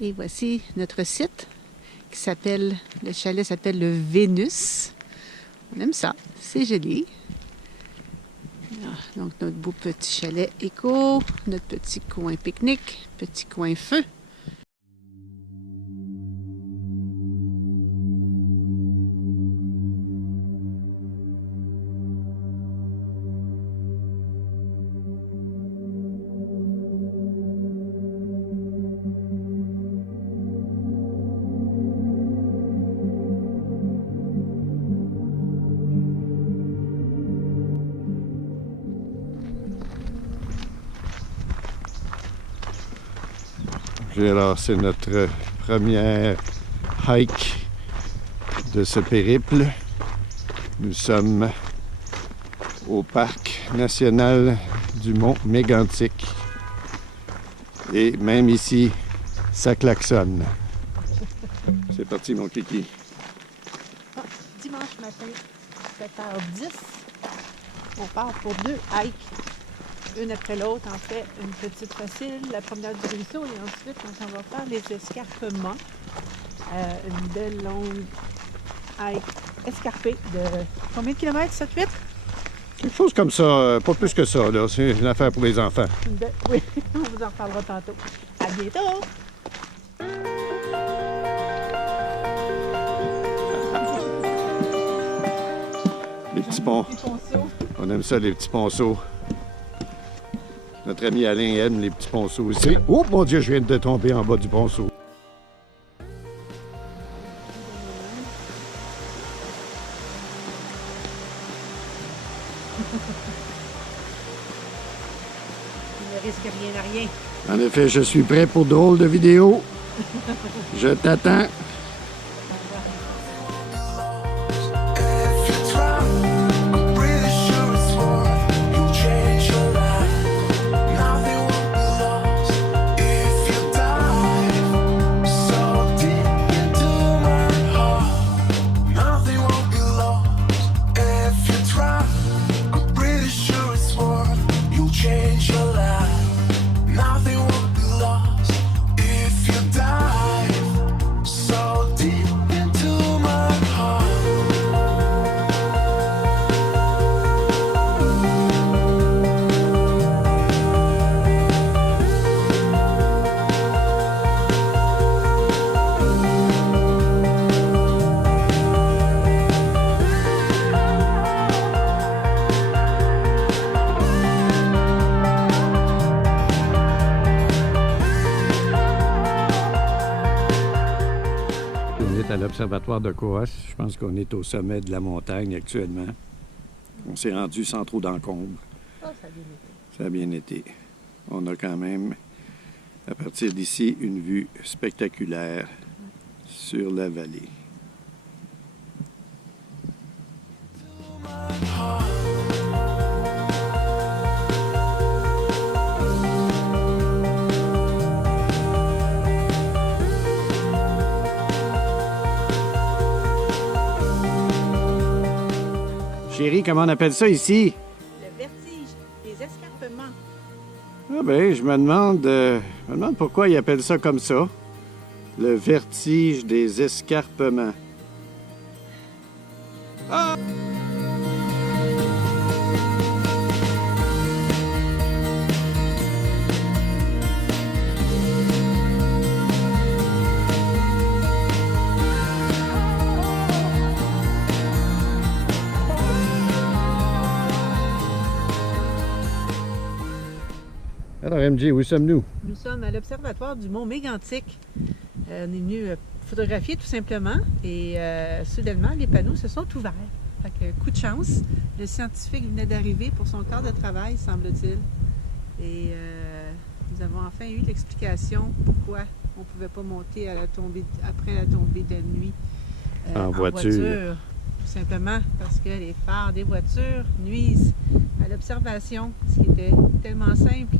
Et voici notre site qui s'appelle, le chalet s'appelle le Vénus. On aime ça, c'est joli. Donc notre beau petit chalet éco, notre petit coin pique-nique, petit coin feu. Alors, c'est notre première hike de ce périple. Nous sommes au parc national du Mont Mégantic. Et même ici, ça klaxonne. C'est parti, mon kiki. Dimanche matin, 7h10, on part pour 2 hikes. Une après l'autre, en fait, une petite facile, la promenade du ruisseau, et ensuite, on s'en va faire les escarpements. Une belle longue hike escarpée de combien de kilomètres, 7-8? Quelque chose comme ça, pas plus que ça, là. C'est une affaire pour les enfants. Oui, on vous en reparlera tantôt. À bientôt! Les petits ponts. On aime ça, les petits ponceaux. Notre ami Alain aime les petits ponceaux aussi. Oh mon Dieu, je viens de tomber en bas du ponceau. Il ne risque rien à rien. En effet, je suis prêt pour drôle de vidéo. Je t'attends. À l'observatoire de Coos. Je pense qu'on est au sommet de la montagne actuellement. On s'est rendu sans trop d'encombre. Oh, ça a bien été. Ça a bien été. On a quand même, à partir d'ici, une vue spectaculaire sur la vallée. Chérie, comment on appelle ça ici? Le vertige des escarpements. Ah ben, je me demande pourquoi ils appellent ça comme ça. Le vertige des escarpements. Ah! Alors, MJ, où sommes-nous? Nous sommes à l'observatoire du Mont Mégantic. On est venu photographier tout simplement et soudainement, les panneaux se sont ouverts. Fait que, coup de chance, le scientifique venait d'arriver pour son quart de travail, semble-t-il. Et nous avons enfin eu l'explication pourquoi on ne pouvait pas monter à la tombée, après la tombée de nuit en voiture. Tout simplement parce que les phares des voitures nuisent à l'observation, ce qui était tellement simple.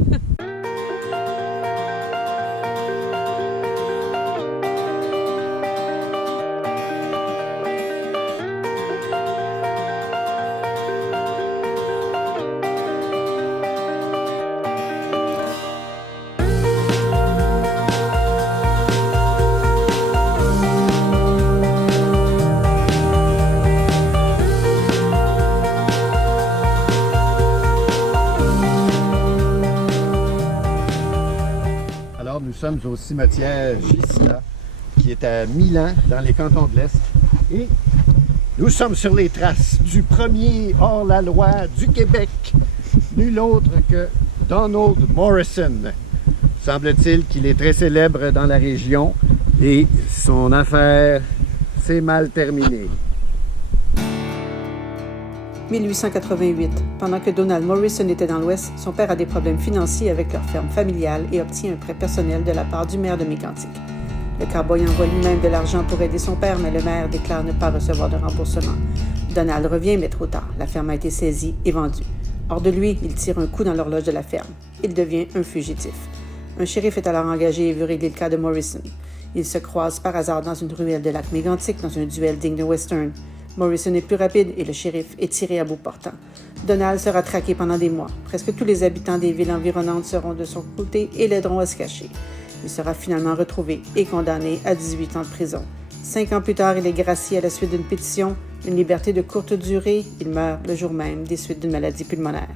sommes au cimetière Gisela, qui est à Milan, dans les cantons de l'Est. Et nous sommes sur les traces du premier hors-la-loi du Québec, nul autre que Donald Morrison. Semble-t-il qu'il est très célèbre dans la région et son affaire s'est mal terminée. 1888. Pendant que Donald Morrison était dans l'Ouest, son père a des problèmes financiers avec leur ferme familiale et obtient un prêt personnel de la part du maire de Mégantic. Le cowboy envoie lui-même de l'argent pour aider son père, mais le maire déclare ne pas recevoir de remboursement. Donald revient, mais trop tard. La ferme a été saisie et vendue. Hors de lui, il tire un coup dans l'horloge de la ferme. Il devient un fugitif. Un shérif est alors engagé et veut régler le cas de Morrison. Ils se croisent par hasard dans une ruelle de lac Mégantic dans un duel digne de western. Morrison est plus rapide et le shérif est tiré à bout portant. Donald sera traqué pendant des mois. Presque tous les habitants des villes environnantes seront de son côté et l'aideront à se cacher. Il sera finalement retrouvé et condamné à 18 ans de prison. 5 ans plus tard, il est gracié à la suite d'une pétition, une liberté de courte durée. Il meurt le jour même des suites d'une maladie pulmonaire.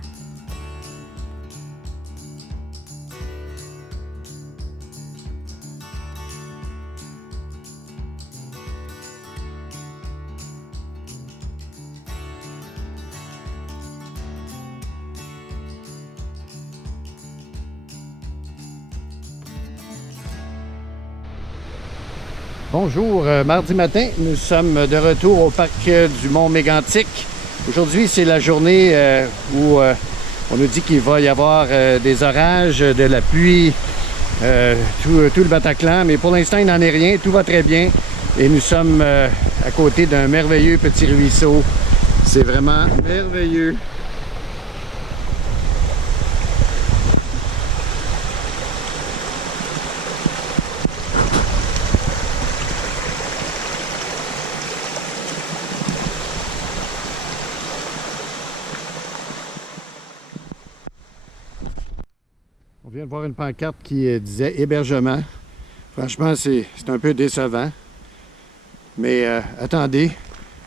Bonjour, mardi matin, nous sommes de retour au parc du Mont Mégantic. Aujourd'hui, c'est la journée où on nous dit qu'il va y avoir des orages, de la pluie, tout le Bataclan, mais pour l'instant, il n'en est rien, tout va très bien. Et nous sommes à côté d'un merveilleux petit ruisseau. C'est vraiment merveilleux. On vient de voir une pancarte qui disait hébergement. Franchement, c'est un peu décevant. Mais attendez,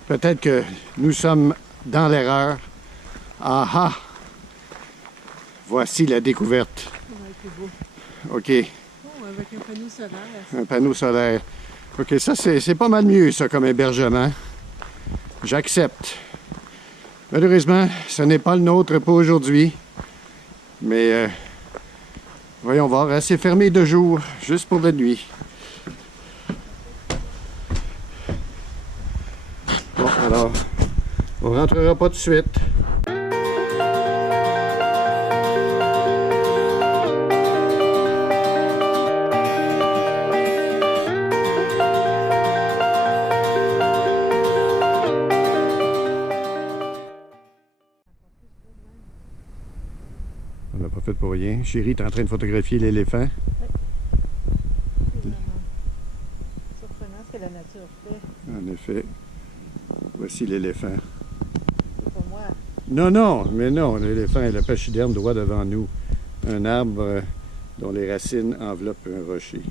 peut-être que nous sommes dans l'erreur. Ah ah! Voici la découverte. OK. Oh, avec un panneau solaire. Un panneau solaire. OK, ça, c'est pas mal mieux, ça, comme hébergement. J'accepte. Malheureusement, ce n'est pas le nôtre pour aujourd'hui. Mais voyons voir, hein, c'est fermé de jour, juste pour la nuit. Bon, alors, on rentrera pas tout de suite. On n'a pas fait pour rien. Chérie est en train de photographier l'éléphant. Oui. C'est vraiment surprenant ce que la nature fait. En effet. Voici l'éléphant. C'est pour moi. Non, non, mais non, l'éléphant est le pachyderme droit devant nous. Un arbre dont les racines enveloppent un rocher.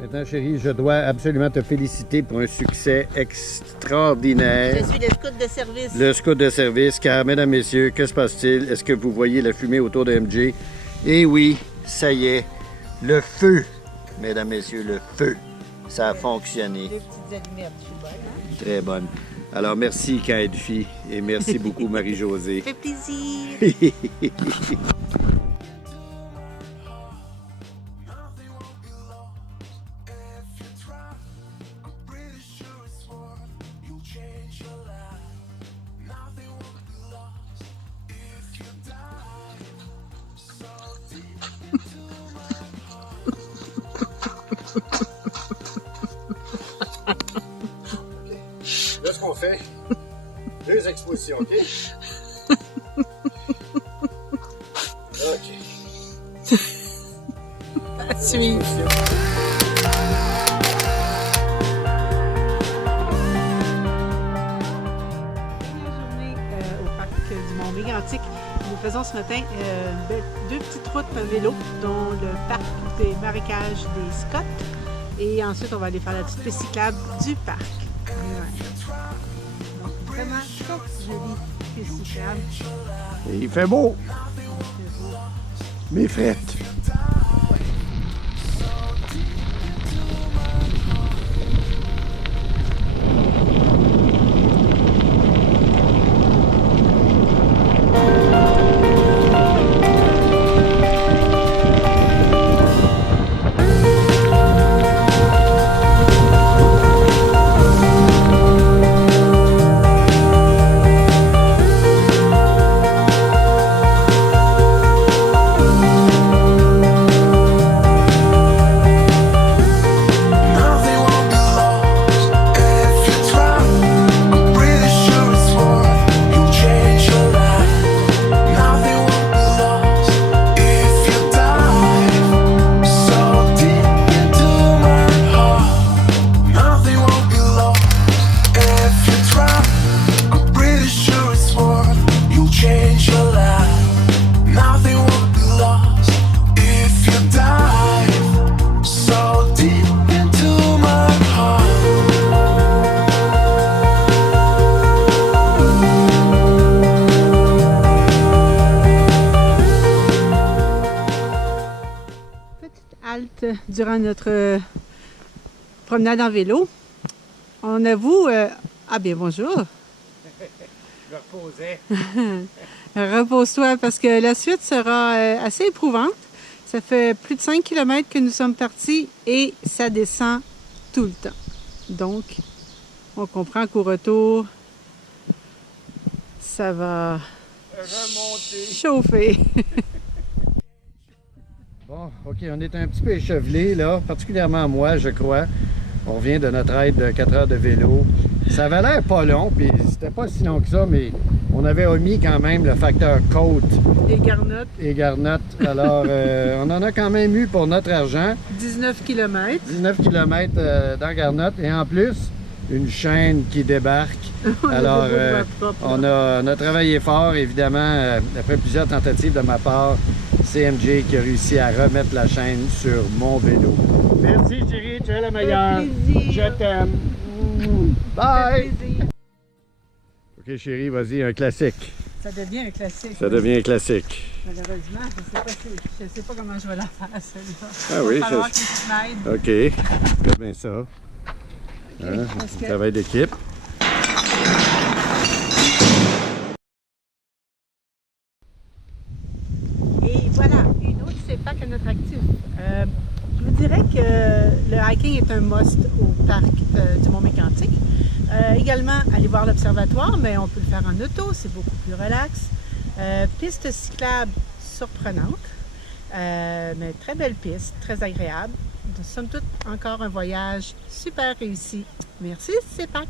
Maintenant, chérie, je dois absolument te féliciter pour un succès extraordinaire. Je suis le scout de service. Le scout de service, car, mesdames, messieurs, que se passe-t-il? Est-ce que vous voyez la fumée autour de MJ? Eh oui, ça y est, le feu, mesdames, messieurs, le feu, ça a fonctionné. Les petites allumettes, je suis bonne, hein? Très bonne. Alors, merci, Kaedfi, et merci beaucoup, Marie-Josée. Ça fait plaisir. fait 2 expositions, OK? OK. À suivre. Au parc du Mont-Mégantic. Nous faisons ce matin 2 petites routes par vélo, dont le parc des marécages des Scott. Et ensuite, on va aller faire la petite piste cyclable du parc. Ouais. Donc, vraiment très jolie piste cyclable. Et il fait beau. Mais frette. Durant notre promenade en vélo. On avoue... Ah bien, bonjour! Je me reposais. Repose-toi parce que la suite sera assez éprouvante. Ça fait plus de 5 km que nous sommes partis et ça descend tout le temps. Donc, on comprend qu'au retour, ça va chauffer. Bon, OK, on est un petit peu échevelé, là, particulièrement moi, je crois. On revient de notre aide de 4 heures de vélo. Ça avait l'air pas long, puis c'était pas si long que ça, mais on avait omis quand même le facteur côte. Et garnottes. Et garnottes. Alors, on en a quand même eu pour notre argent. 19 km. 19 km dans garnottes, et en plus, une chaîne qui débarque. Alors, on a travaillé fort, évidemment, après plusieurs tentatives de ma part. CMJ qui a réussi à remettre la chaîne sur mon vélo. Merci chérie, tu es la meilleure. Je t'aime. Bye! Ok chérie, vas-y, un classique. Ça devient un classique. Ça devient un classique. Malheureusement, je sais pas comment je vais la faire, celle-là. Ah oui, il va falloir que tu m'aides. OK, fais bien ça. Hein? Travail d'équipe. Et voilà, une autre CEPAC à notre actif. Je vous dirais que le hiking est un must au parc du Mont-Mégantic. Également, aller voir l'observatoire, mais on peut le faire en auto, c'est beaucoup plus relax. Piste cyclable surprenante, mais très belle piste, très agréable. Somme toute, encore un voyage super réussi. Merci, CEPAC!